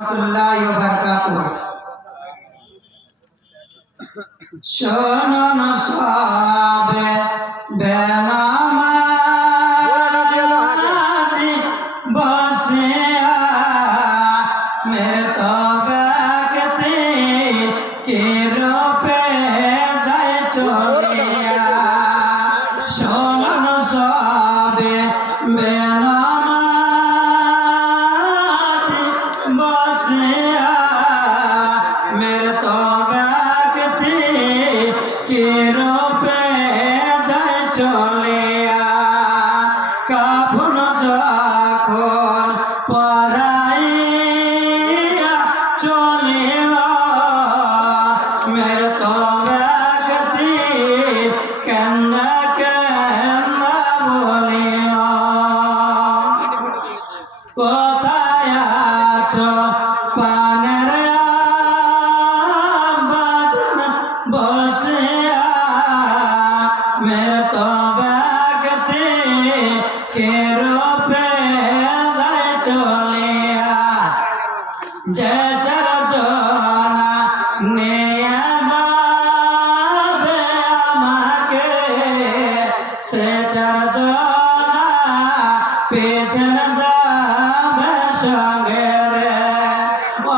রাহমাতুল্লাহি ওয়া বারাকাতুহু। শুনুন সাহাবে বেনামাজি বসিয়া মৃতব্যক্তি কি রূপে যায় চলিয়া। শুনুন সাহাবে বেনামাজি বসিয়া মৃতব্যক্তি কি রূপে যায় চলিয়া। কাফন যখন পরাইয়া চলিল মৃতব্যক্তি কান্না কান্না বলিল, কোথায় আছো পানের বাজন বসিয়া মৃতব্যক্তি কি রূপে যায় চলিয়া। যে চারজনা নিয়ে যাবে আমাকে সে চারজনা পেছনে যাবে সঙ্গে রে।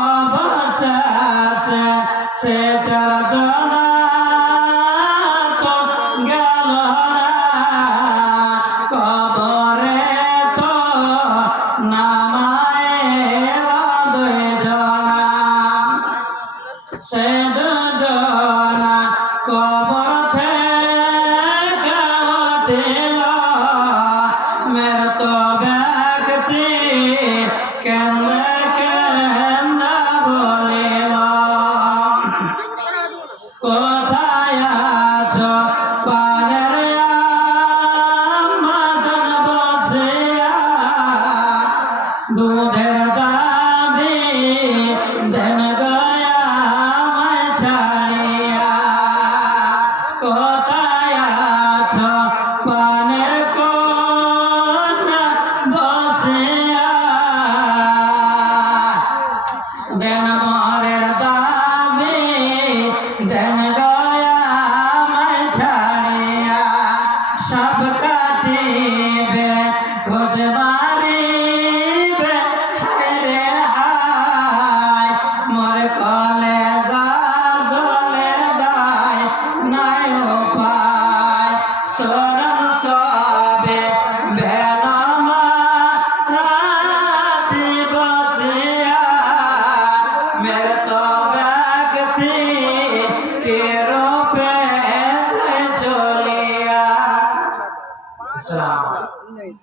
অবশেষে সে চারজনা তো গেল না, কবরে তো নামাইল দুইজনা। সে দুজনা কবর থেকে উঠিল মৃতব্যক্তি কান্না কান্না বলিল, কোথায় আছো পানের বাজন বসিয়া দুধের দাবি দেন গয়া আমায় ছাড়িয়া। কোথায় আছো পানের কন্যা বসিয়া দেন মরের দাবি দেন গয়া আমায় ছাড়িয়া। সব কাটিবে খোঁজ মারিবে হায় রে হায়, মোর কলেজা গলে দায় নাই উপায়। শরণ সবে বেনামাজি বসিয়া মৃতব্যক্তি কি রূপে যায় চলিয়া। আসসালামু আলাইকুম।